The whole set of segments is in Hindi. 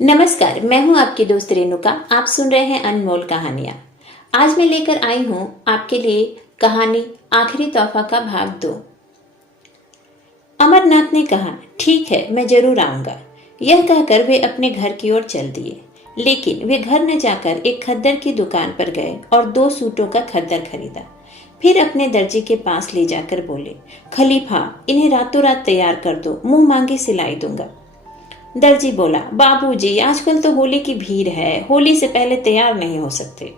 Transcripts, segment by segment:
नमस्कार, मैं हूं आपकी दोस्त रेणुका। आप सुन रहे हैं अनमोल कहानियां। आज मैं लेकर आई हूं आपके लिए कहानी आखिरी तोहफा का भाग 2। अमरनाथ ने कहा, ठीक है, मैं जरूर आऊंगा। यह कहकर वे अपने घर की ओर चल दिए। लेकिन वे घर न जाकर एक खद्दर की दुकान पर गए और 2 सूटों का खद्दर खरीदा। फिर अपने दर्जी के पास ले जाकर बोले, खलीफा, इन्हें रातों रात तैयार कर दो, मुंह मांगी सिलाई दूंगा। दर्जी बोला, बाबूजी, आजकल तो होली की भीड़ है, होली से पहले तैयार नहीं हो सकते।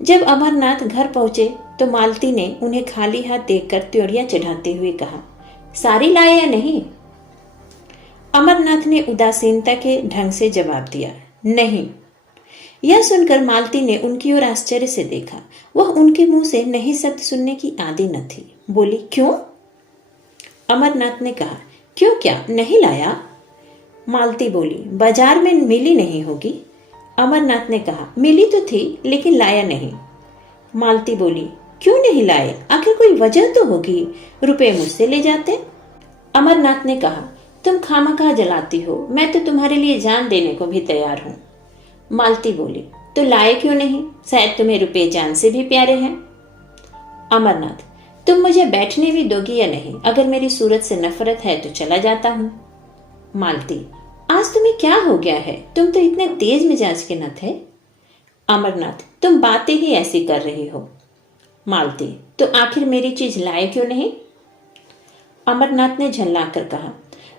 जब अमरनाथ घर पहुंचे तो मालती ने उन्हें खाली हाथ देखकर त्योरियां चढ़ाते हुए कहा, सारी लाए या नहीं? अमरनाथ ने उदासीनता के ढंग से जवाब दिया, नहीं। यह सुनकर मालती ने उनकी ओर आश्चर्य से देखा। वह उनके मुंह से नहीं शब्द सुनने की आदी न थी। बोली, क्यों? अमरनाथ ने कहा, क्यों क्या, नहीं लाया? मालती बोली, बाजार में मिली नहीं होगी। अमरनाथ ने कहा, मिली तो थी लेकिन लाया नहीं। मालती बोली, क्यों नहीं लाए? आखिर कोई वजह तो होगी, रुपए मुझसे ले जाते। अमरनाथ ने कहा, तुम खामखा जलाती हो, मैं तो तुम्हारे लिए जान देने को भी तैयार हूं। मालती बोली, तो लाए क्यों नहीं? शायद तुम्हें रुपए जान से भी प्यारे हैं। अमरनाथ, तुम मुझे बैठने भी दोगी या नहीं? अगर मेरी सूरत से नफरत है तो चला जाता हूं। मालती, आज तुम्हें क्या हो गया है? तुम तो इतने तेज मिजाज के न थे। अमरनाथ, तुम बातें ही ऐसी कर रही हो। मालती, तो आखिर मेरी चीज लाए क्यों नहीं? अमरनाथ ने झल्लाकर कहा,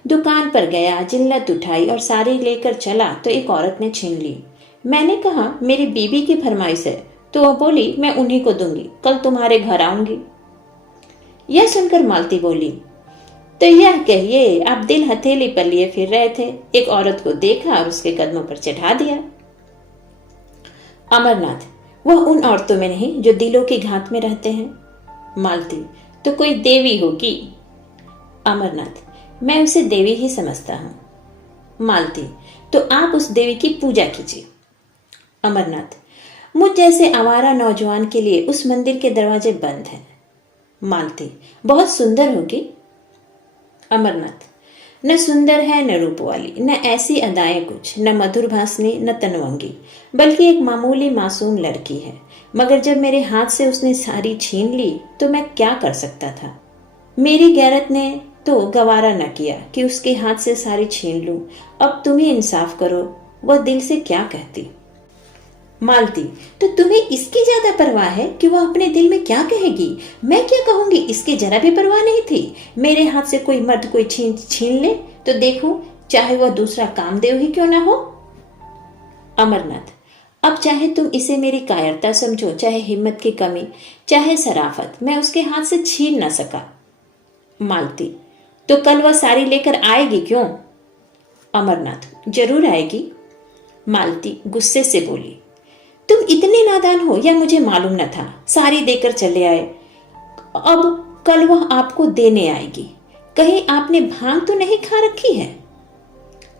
दुकान पर गया, जिल्लत उठाई और साड़ी लेकर चला तो एक औरत ने छीन ली। मैंने कहा, मेरी बीबी की फरमाइश है, तो वह बोली, मैं उन्हीं को दूंगी, कल तुम्हारे घर आऊंगी। यह सुनकर मालती बोली, तो यह कहिए आप दिल हथेली पर लिए फिर रहे थे, एक औरत को देखा और उसके कदमों पर चढ़ा दिया। अमरनाथ, वह उन औरतों में नहीं जो दिलों की घात में रहते हैं। मालती, तो कोई देवी होगी। अमरनाथ, मैं उसे देवी ही समझता हूं। मालती, तो आप उस देवी की पूजा कीजिए। अमरनाथ, मुझ जैसे आवारा नौजवान के लिए उस मंदिर के दरवाजे बंद हैं। मालती, बहुत सुंदर होगी। अमरनाथ, न सुंदर है, न रूप वाली, न ऐसी अदाएं कुछ, न मधुर भाषणी, न तनवंगी, बल्कि एक मामूली मासूम लड़की है। मगर जब मेरे हाथ से उसने साड़ी छीन ली तो मैं क्या कर सकता था? मेरी गैरत ने तो गवारा न किया कि उसके हाथ से साड़ी छीन लूं। अब तुम ही इंसाफ करो, वह दिल से क्या कहती? मालती, तो तुम्हें इसकी ज्यादा परवाह है कि वह अपने दिल में क्या कहेगी, मैं क्या कहूंगी, इसकी जरा भी परवाह नहीं थी। मेरे हाथ से कोई मर्द कोई छीन ले तो देखो, चाहे वह दूसरा कामदेव ही क्यों ना हो। अमरनाथ, अब चाहे तुम इसे मेरी कायरता समझो, चाहे हिम्मत की कमी, चाहे शराफत, मैं उसके हाथ से छीन न सका। मालती, तो कल वह साड़ी लेकर आएगी क्यों? अमरनाथ, जरूर आएगी। मालती गुस्से से बोली, तुम इतने नादान हो या मुझे मालूम न था। साड़ी देकर चले आए, अब कल वह आपको देने आएगी। कहीं आपने भांग तो नहीं खा रखी है?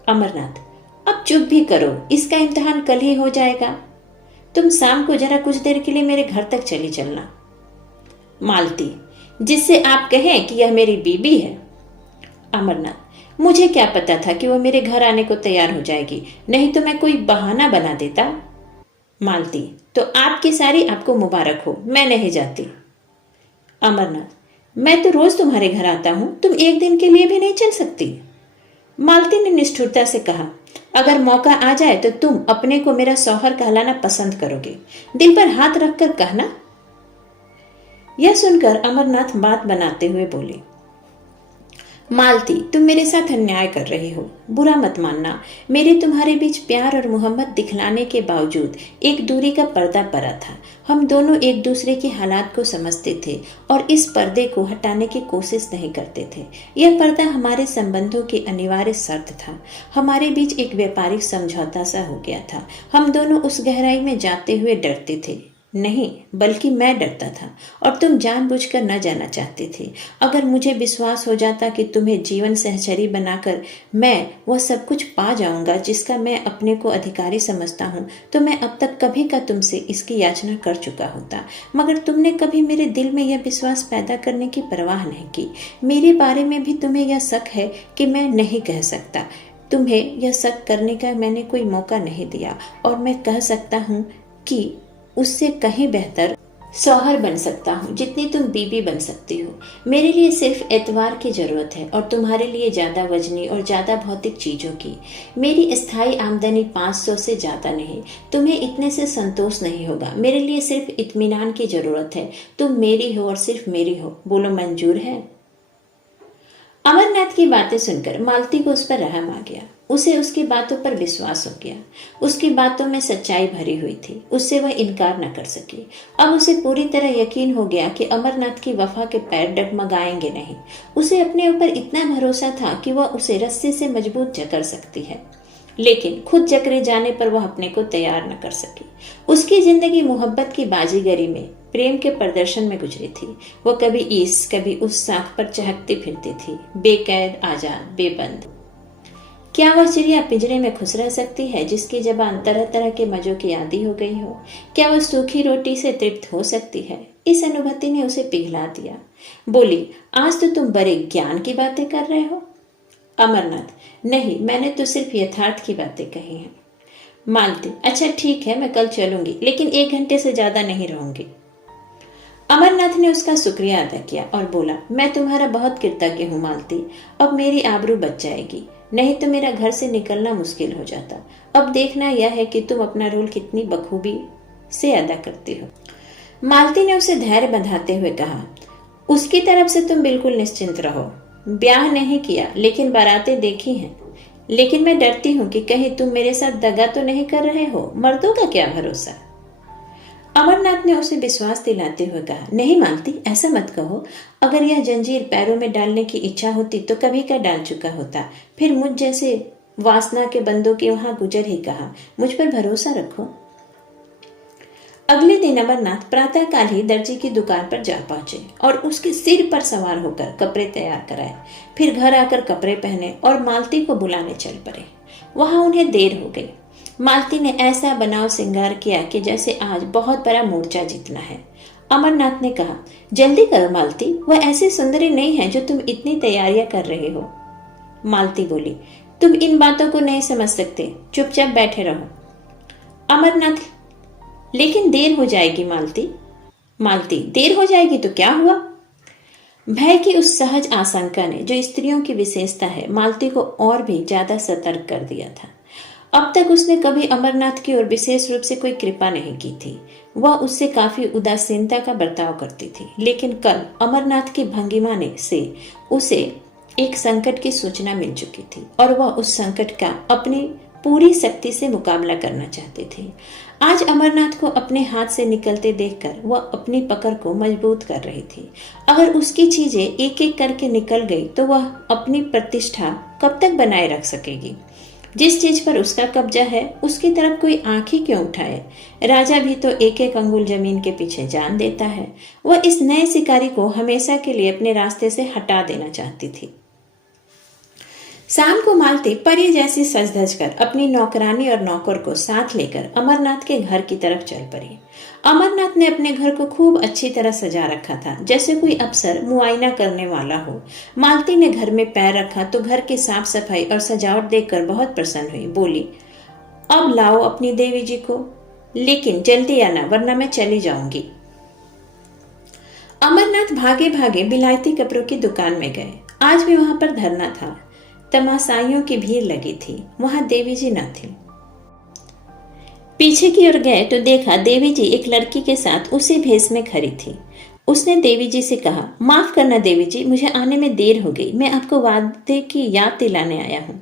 अमरनाथ, अब चुप भी करो, इसका इम्तिहान कल ही हो जाएगा। तुम शाम को जरा कुछ देर के लिए मेरे घर तक चली चलना। मालती, जिससे आप कहें कि यह मेरी बीबी है। अमरनाथ, मुझे क्या पता था कि वह मेरे घर आने को तैयार हो जाएगी, नहीं तो मैं कोई बहाना बना देता। मालती, तो आपकी साड़ी आपको मुबारक हो, मैं नहीं जाती। अमरनाथ, मैं तो रोज तुम्हारे घर आता हूं, तुम एक दिन के लिए भी नहीं चल सकती। मालती ने निष्ठुरता से कहा, अगर मौका आ जाए तो तुम अपने को मेरा शौहर कहलाना पसंद करोगे, दिल पर हाथ रखकर कहना। यह सुनकर अमरनाथ बात बनाते हुए बोले, मालती, तुम मेरे साथ अन्याय कर रही हो, बुरा मत मानना। मेरे तुम्हारे बीच प्यार और मोहब्बत दिखलाने के बावजूद एक दूरी का पर्दा पड़ा था। हम दोनों एक दूसरे के हालात को समझते थे और इस पर्दे को हटाने की कोशिश नहीं करते थे। यह पर्दा हमारे संबंधों की अनिवार्य शर्त था। हमारे बीच एक व्यापारिक समझौता सा हो गया था। हम दोनों उस गहराई में जाते हुए डरते थे, नहीं बल्कि मैं डरता था और तुम जानबूझकर न जाना चाहते थे। अगर मुझे विश्वास हो जाता कि तुम्हें जीवन सहचरी बनाकर मैं वह सब कुछ पा जाऊंगा जिसका मैं अपने को अधिकारी समझता हूँ, तो मैं अब तक कभी का तुमसे इसकी याचना कर चुका होता। मगर तुमने कभी मेरे दिल में यह विश्वास पैदा करने की परवाह नहीं की। मेरे बारे में भी तुम्हें यह शक है कि मैं नहीं कह सकता, तुम्हें यह शक करने का मैंने कोई मौका नहीं दिया और मैं कह सकता हूँ कि उससे कहीं बेहतर शौहर बन सकता हूँ जितनी तुम बीबी बन सकती हो। मेरे लिए सिर्फ एतवार की जरूरत है और तुम्हारे लिए ज्यादा वजनी और ज्यादा भौतिक चीजों की। मेरी स्थायी आमदनी 500 से ज्यादा नहीं। तुम्हें इतने से संतोष नहीं होगा। मेरे लिए सिर्फ इत्मीनान की जरूरत है। तुम मेरी हो और सिर्फ मेरी हो। बोलो मंजूर है? अमरनाथ की बातें सुनकर मालती को उस पर रहम आ गया। उसे उसकी बातों पर विश्वास हो गया। उसकी बातों में सच्चाई भरी हुई थी। उससे वह इनकार न कर सकी। अब उसे पूरी तरह यकीन हो गया कि अमरनाथ की वफा के पैर डगमगाएंगे नहीं। उसे अपने ऊपर इतना भरोसा था कि वह उसे रस्सी से मजबूत जकड़ सकती है, लेकिन खुद जकड़े जाने पर वह अपने को तैयार न कर सकी। उसकी जिंदगी मोहब्बत की बाजीगरी में, प्रेम के प्रदर्शन में गुजरी थी। वह कभी इस कभी उस साख पर चहकती फिरती थी, बेकैद, आजाद, बेबंद। क्या वह चिड़िया पिंजरे में खुश रह सकती है जिसकी जबान तरह तरह के मजों की आदी हो गई हो? क्या वह सूखी रोटी से तृप्त हो सकती है? इस अनुभूति ने उसे पिघला दिया। बोली, आज तो तुम बड़े ज्ञान की बातें कर रहे हो। अमरनाथ, नहीं, मैंने तो सिर्फ यथार्थ की बातें कही हैं। मालती, अच्छा ठीक है, मैं कल चलूंगी, लेकिन 1 घंटे से ज्यादा नहीं रहूंगी। अमरनाथ ने उसका शुक्रिया अदा किया और बोला, मैं तुम्हारा बहुत कृतज्ञ हूँ मालती। अब मेरी आबरू बच जाएगी, नहीं तो मेरा घर से निकलना मुश्किल हो जाता। अब देखना यह है कि तुम अपना रोल कितनी बखूबी से अदा करती हो। मालती ने उसे धैर्य बंधाते हुए कहा, उसकी तरफ से तुम बिल्कुल निश्चिंत रहो। ब्याह नहीं किया लेकिन बारातें देखी हैं। लेकिन मैं डरती हूँ कि कहीं तुम मेरे साथ दगा तो नहीं कर रहे हो। मर्दों का क्या भरोसा। अमरनाथ ने उसे विश्वास दिलाते हुए कहा, नहीं मालती, ऐसा मत कहो। अगर यह जंजीर पैरों में डालने की इच्छा होती तो कभी का डाल चुका होता। फिर मुझ जैसे वासना के बंदों के वहां गुजर ही कहा। मुझ पर भरोसा रखो। अगले दिन अमरनाथ प्रातःकाल ही दर्जी की दुकान पर जा पहुंचे और उसके सिर पर सवार होकर कपड़े तैयार कराए। फिर घर आकर कपड़े पहने और मालती को बुलाने चल पड़े। वहां उन्हें देर हो गई। मालती ने ऐसा बनाव श्रृंगार किया कि जैसे आज बहुत बड़ा मोर्चा जीतना है। अमरनाथ ने कहा, जल्दी करो मालती, वह ऐसी सुंदरी नहीं है जो तुम इतनी तैयारियां कर रहे हो। मालती बोली, तुम इन बातों को नहीं समझ सकते, चुपचाप बैठे रहो। अमरनाथ, लेकिन देर हो जाएगी मालती। मालती, देर हो जाएगी तो क्या हुआ? भय की उस सहज आशंका ने, जो स्त्रियों की विशेषता है, मालती को और भी ज्यादा सतर्क कर दिया था। अब तक उसने कभी अमरनाथ की ओर विशेष रूप से कोई कृपा नहीं की थी। वह उससे काफी उदासीनता का बर्ताव करती थी, लेकिन कल अमरनाथ की भंगिमा ने से उसे एक संकट की सूचना मिल चुकी थी और वह उस संकट का अपनी पूरी शक्ति से मुकाबला करना चाहती थी। आज अमरनाथ को अपने हाथ से निकलते देखकर वह अपनी पकड़ को मजबूत कर रही थी। अगर उसकी चीजें एक एक करके निकल गई तो वह अपनी प्रतिष्ठा कब तक बनाए रख सकेगी? जिस चीज पर उसका कब्जा है उसकी तरफ कोई आंख ही क्यों उठाए? राजा भी तो एक एक अंगुल जमीन के पीछे जान देता है। वह इस नए शिकारी को हमेशा के लिए अपने रास्ते से हटा देना चाहती थी। शाम को मालती परी जैसी सज धज कर अपनी नौकरानी और नौकर को साथ लेकर अमरनाथ के घर की तरफ चल पड़ी। अमरनाथ ने अपने घर को खूब अच्छी तरह सजा रखा था, जैसे कोई अफसर मुआयना करने वाला हो। मालती ने घर में पैर रखा तो घर की साफ सफाई और सजावट देखकर बहुत प्रसन्न हुई। बोली, अब लाओ अपनी देवी जी को, लेकिन जल्दी आना वरना मैं चली जाऊंगी। अमरनाथ भागे भागे बिलायती कपड़ों की दुकान में गए। आज भी वहां पर धरना था। तमाशाइयों की भीड़ लगी थी। वहां देवी जी न थी। पीछे की ओर गए तो देखा देवी जी एक लड़की के साथ उसी भेष में खड़ी थी। उसने देवी जी से कहा, माफ करना देवी जी, मुझे आने में देर हो गई। मैं आपको वादे की याद दिलाने आया हूँ।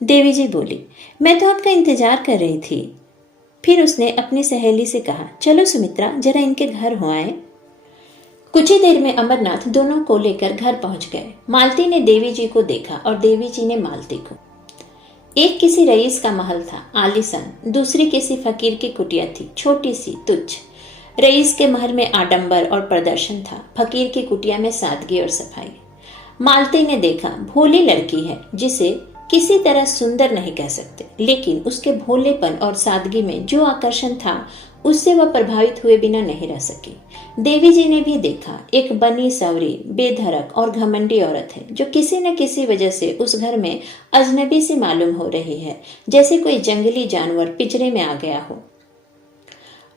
देवी जी बोली, मैं तो आपका इंतजार कर रही थी। फिर उसने अपनी सहेली से कहा, चलो सुमित्रा, जरा इनके घर हो आए। कुछ ही देर में अमरनाथ दोनों को लेकर घर पहुंच गए। मालती ने देवी जी को देखा और देवी जी ने मालती को। एक किसी रईस का महल था, आलीशान। दूसरी किसी फकीर की कुटिया थी, छोटी सी, तुच्छ। रईस के महल में आडंबर और प्रदर्शन था, फकीर की कुटिया में सादगी और सफाई। मालती ने देखा, भोली लड़की है जिसे किसी तरह सुंदर नहीं कह सकते, लेकिन उसके भोलेपन और सादगी में जो आकर्षण था उससे वह प्रभावित हुए बिना नहीं रह सकी। देवी जी ने भी देखा, एक बनी सवरी, बेधड़क और घमंडी औरत है जो किसी न किसी वजह से उस घर में अजनबी सी मालूम हो रही है, जैसे कोई जंगली जानवर पिंजरे में आ गया हो।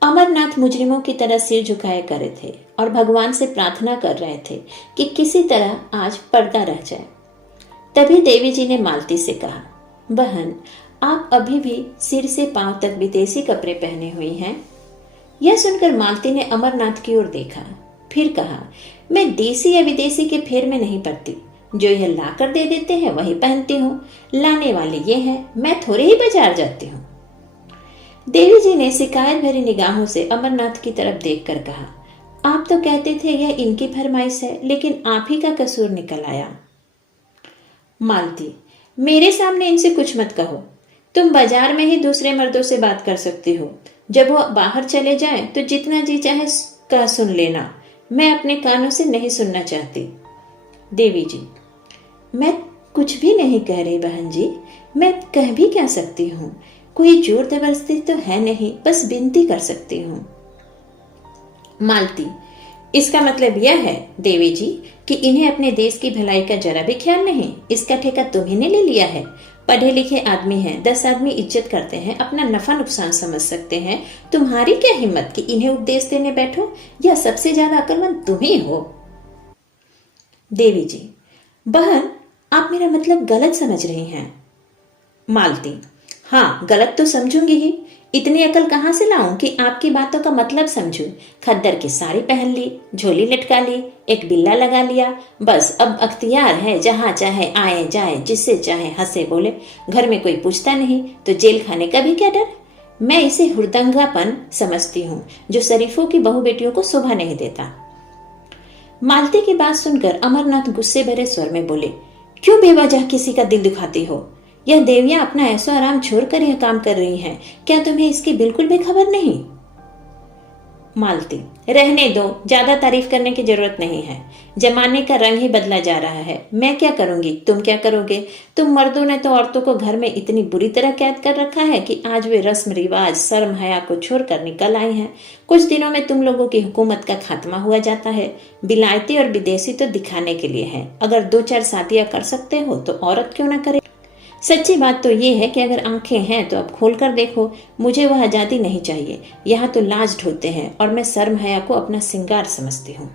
अमरनाथ मुजरिमों की तरह सिर झुकाए करे थे और भगवान से प्रार्थना कर रहे थे कि किसी तरह आज पर्दा रह जाए। तभी देवी जी ने मालती से कहा, बहन, आप अभी भी सिर से पांव तक विदेशी कपड़े पहने हुई हैं। यह सुनकर मालती ने अमरनाथ की ओर देखा, फिर कहा, मैं देसी या विदेशी के फेर में नहीं पड़ती। जो यह लाकर दे देते हैं वही पहनती हूँ। लाने वाले ये हैं, मैं थोड़े ही बाजार जाती हूँ। देवी जी ने शिकायत भरी निगाहों से अमरनाथ की तरफ देखकर कहा, आप तो कहते थे यह इनकी फरमाइश है, लेकिन आप ही का कसूर निकल आया। मालती, मेरे सामने इनसे कुछ मत कहो। तुम बाजार में ही दूसरे मर्दों से बात कर सकती हो। जब वो बाहर चले जाएं तो जितना जी चाहे कह सुन लेना। मैं अपने कानों से नहीं सुनना चाहती। देवी जी, मैं कुछ भी नहीं कह रही बहन जी। मैं कह भी क्या सकती हूँ? कोई जोर जबरदस्ती तो है नहीं, बस विनती कर सकती हूँ। मालती, इसका मतलब यह है देवी जी कि इन्हें अपने देश की भलाई का जरा भी ख्याल नहीं। इसका ठेका तुम्ही ने ले लिया है। पढ़े लिखे आदमी हैं, 10 आदमी इज्जत करते हैं, अपना नफा नुकसान समझ सकते हैं। तुम्हारी क्या हिम्मत कि इन्हें उपदेश देने बैठो? या सबसे ज्यादा अक्लमंद तुम ही हो। देवी जी, बहन, आप मेरा मतलब गलत समझ रही हैं। मालती, हाँ, गलत तो समझूंगी ही। इतनी अकल कहाँ से लाऊं कि आपकी बातों का मतलब समझूं? खद्दर की साड़ी पहन ली, झोली लटका ली, एक बिल्ला लगा लिया, बस अब अख्तियार है, जहां चाहे आए जाए, जिससे चाहे हंसे बोले। घर में कोई पूछता नहीं तो जेल खाने का भी क्या डर? मैं इसे हुड़दंगापन समझती हूँ जो शरीफों की बहू बेटियों को शोभा नहीं देता। मालती की बात सुनकर अमरनाथ गुस्से भरे स्वर में बोले, क्यों बेवजह किसी का दिल दुखाती हो? यह देवियां अपना ऐसो आराम छोड़कर यह काम कर रही हैं, क्या तुम्हें इसकी बिल्कुल भी खबर नहीं? मालती, रहने दो, ज्यादा तारीफ करने की जरूरत नहीं है। जमाने का रंग ही बदला जा रहा है। मैं क्या करूंगी, तुम क्या करोगे? तुम मर्दों ने तो औरतों को घर में इतनी बुरी तरह कैद कर रखा है कि आज वे रस्म रिवाज, शर्म हया को छोड़कर निकल आई हैं। कुछ दिनों में तुम लोगों की हुकूमत का खात्मा हुआ जाता है। विलायती और विदेशी तो दिखाने के लिए है। अगर 2-4 शादियां कर सकते हो तो औरत क्यों ना करे? सच्ची बात तो ये है कि अगर आंखें हैं तो अब खोल कर देखो। मुझे वह आजादी नहीं चाहिए। यहाँ तो लाज ढोते हैं और मैं शर्म हया को अपना सिंगार समझती हूँ।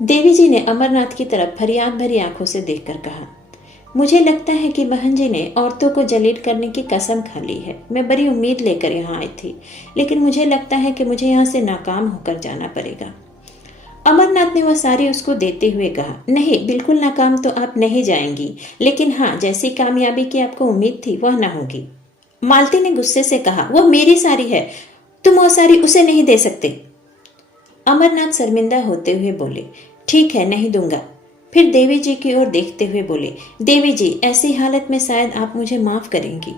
देवी जी ने अमरनाथ की तरफ फरियाद भरी आंखों से देखकर कहा, मुझे लगता है कि बहन जी ने औरतों को जलील करने की कसम खा ली है। मैं बड़ी उम्मीद लेकर यहाँ आई थी, लेकिन मुझे लगता है कि मुझे यहाँ से नाकाम होकर जाना पड़ेगा। अमरनाथ ने वह साड़ी उसको देते हुए कहा, नहीं, बिल्कुल नाकाम तो आप नहीं जाएंगी, लेकिन हाँ, जैसी कामयाबी की आपको उम्मीद थी वह ना होगी। मालती ने गुस्से से कहा, वह मेरी साड़ी है, तुम वह साड़ी उसे नहीं दे सकते। अमरनाथ शर्मिंदा होते हुए बोले, ठीक है, नहीं दूंगा। फिर देवी जी की ओर देखते हुए बोले, देवी जी, ऐसी हालत में शायद आप मुझे माफ करेंगी।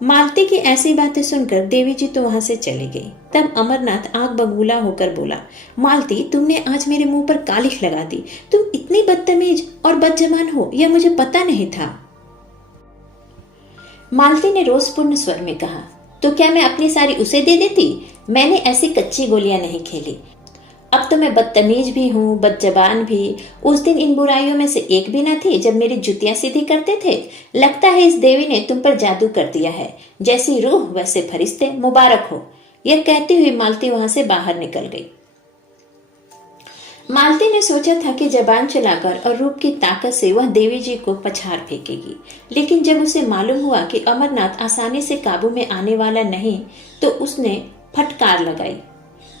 मालती की ऐसी बातें सुनकर देवी जी तो वहां से चली गई। तब अमरनाथ आंख बबूला होकर बोला, मालती, तुमने आज मेरे मुंह पर कालिख लगा दी। तुम इतनी बदतमीज और बदजमान हो यह मुझे पता नहीं था। मालती ने रोषपूर्ण स्वर में कहा, तो क्या मैं अपनी साड़ी उसे दे देती? मैंने ऐसी कच्ची गोलियां नहीं खेली। अब तो मैं बदतमीज भी हूँ, बदजबान भी। उस दिन इन बुराइयों में से एक भी न थी जब मेरी जुतियां सीधी करते थे। लगता है इस देवी ने तुम पर जादू कर दिया है। जैसी रूह वैसे फरिश्ते, मुबारक हो। यह कहती हुई मालती वहां से बाहर निकल गई। मालती ने सोचा था कि जबान चलाकर और रूप की ताकत से वह देवी जी को पछाड़ फेंकेगी, लेकिन जब उसे मालूम हुआ कि अमरनाथ आसानी से काबू में आने वाला नहीं, तो उसने फटकार लगाई।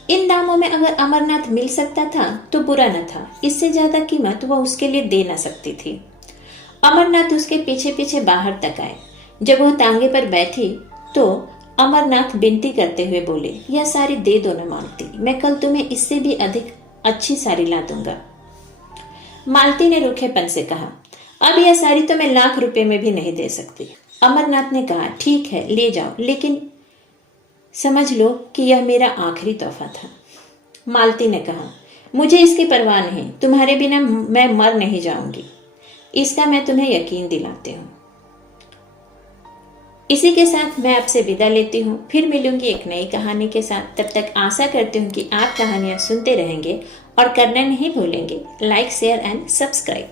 इन दामों में अगर अमरनाथ मिल सकता था तो बुरा न था। इससे ज्यादा कीमत वह उसके लिए दे न सकती थी। अमरनाथ उसके पीछे पीछे बाहर तक आए। जब वह तांगे पर बैठी तो अमरनाथ विनती करते हुए बोले, यह साड़ी दे दो न मालती, मैं कल तुम्हें इससे भी अधिक अच्छी साड़ी ला दूंगा। मालती ने रूखेपन से कहा, अब यह साड़ी तो मैं लाख रुपए में भी नहीं दे सकती। अमरनाथ ने कहा, ठीक है, ले जाओ, लेकिन समझ लो कि यह मेरा आखिरी तोहफा था। मालती ने कहा, मुझे इसकी परवाह नहीं, तुम्हारे बिना मैं मर नहीं जाऊंगी, इसका मैं तुम्हें यकीन दिलाती हूँ। इसी के साथ मैं आपसे विदा लेती हूँ। फिर मिलूंगी एक नई कहानी के साथ। तब तक आशा करती हूँ कि आप कहानियाँ सुनते रहेंगे और करना नहीं भूलेंगे लाइक, शेयर एंड सब्सक्राइब।